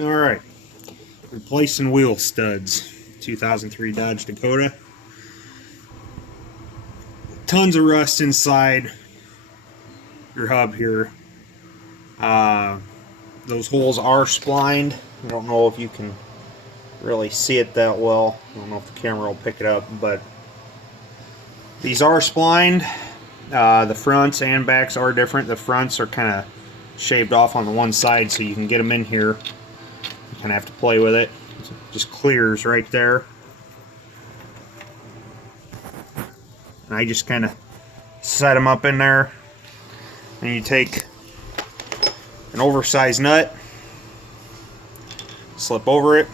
Alright, replacing wheel studs. 2003 Dodge Dakota. Tons of rust inside your hub here. Those holes are splined. I don't know if you can really see it that well. I don't know if the camera will pick it up, but these are splined. The fronts and backs are different. The fronts are kind of shaved off on the one side, so you can get them in here. You kind of have to play with it. It just clears right there. And I just kind of set them up in there. And you take an oversized nut, slip over it.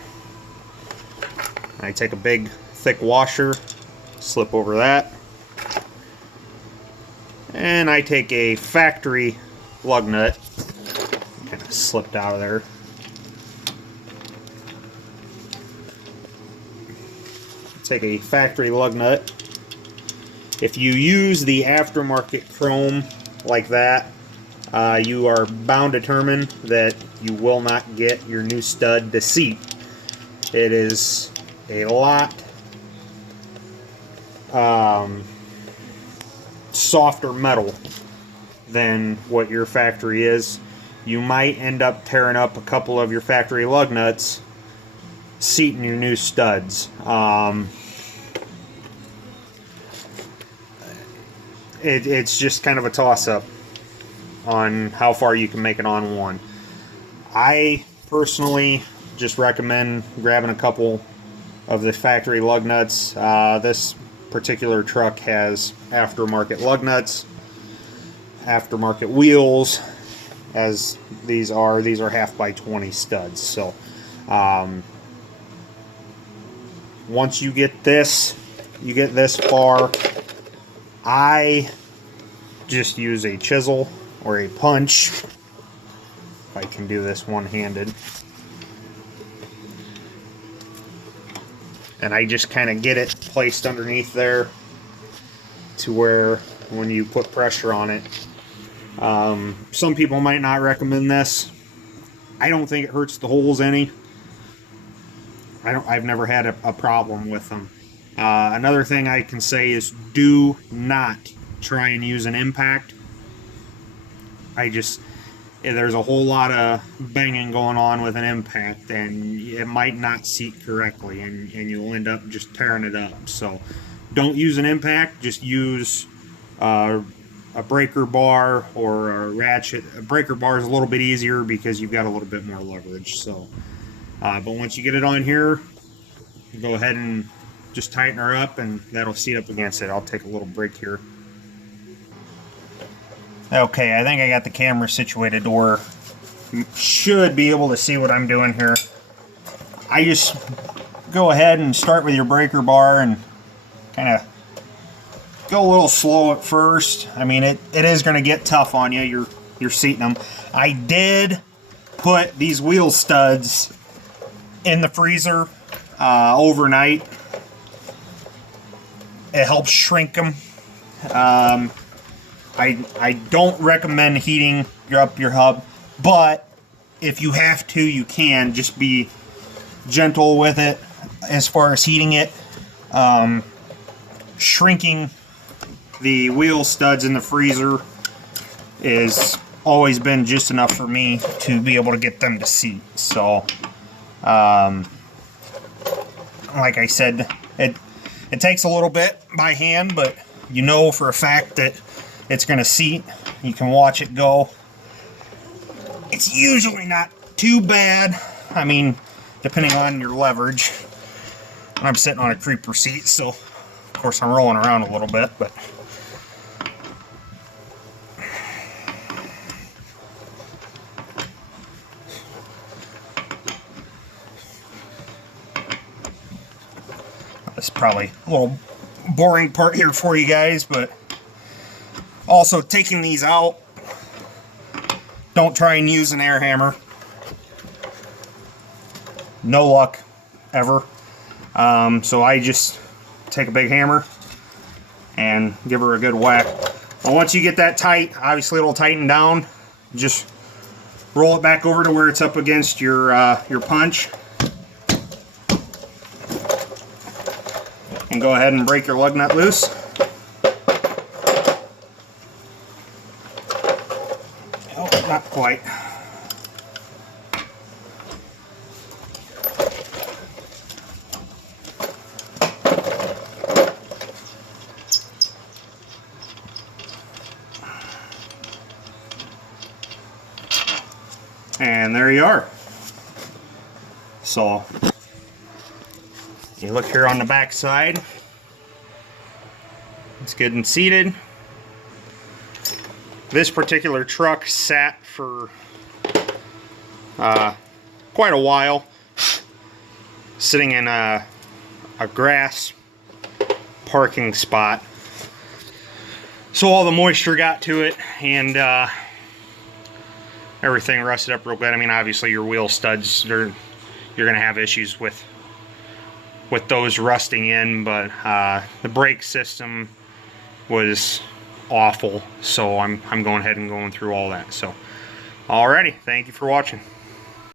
And I take a big thick washer, slip over that. And I take a factory lug nut, kind of slipped out of there. Take a factory lug nut. If you use the aftermarket chrome like that, you are bound to determine that you will not get your new stud to seat. It is a lot softer metal than what your factory is. You might end up tearing up a couple of your factory lug nuts seating your new studs. It's just kind of a toss-up on how far you can make it on one. I personally just recommend grabbing a couple of the factory lug nuts. This particular truck has aftermarket lug nuts, aftermarket wheels, as these are 1/2 by 20 studs. So once you get this far, I just use a chisel or a punch, if I can do this one-handed, and I just kind of get it placed underneath there to where when you put pressure on it. Some people might not recommend this. I don't think it hurts the holes any. I've never had a problem with them. Another thing I can say is do not try and use an impact. There's a whole lot of banging going on with an impact, and it might not seat correctly, and you'll end up just tearing it up. So don't use an impact, just use a breaker bar or a ratchet. A breaker bar is a little bit easier because you've got a little bit more leverage. So, but once you get it on here, go ahead and just tighten her up, and that'll seat up against it. I'll take a little break here. Okay, I think I got the camera situated to where you should be able to see what I'm doing here. I just go ahead and start with your breaker bar and kind of go a little slow at first. I mean, it is going to get tough on you. You're seating them. I did put these wheel studs in the freezer overnight. It helps shrink them. I don't recommend heating up your hub, but if you have to, you can. Just be gentle with it as far as heating it. Shrinking the wheel studs in the freezer is always been just enough for me to be able to get them to seat. So, like I said, it takes a little bit by hand, but you know for a fact that it's going to seat. You can watch it go. It's usually not too bad. I mean, depending on your leverage. I'm sitting on a creeper seat, so of course I'm rolling around a little bit, but this is probably a little boring part here for you guys, but also taking these out, don't try and use an air hammer. No luck ever. So I just take a big hammer and give her a good whack. Well, once you get that tight, obviously it'll tighten down. Just roll it back over to where it's up against your punch, and go ahead and break your lug nut loose. Oh, not quite. And there you are. So you look here on the back side, it's good and seated. This particular truck sat for quite a while, sitting in a grass parking spot. So all the moisture got to it, and everything rusted up real good. I mean, obviously your wheel studs, you're gonna have issues with those rusting in, but the brake system was awful, so I'm going ahead and going through all that. So alrighty, thank you for watching.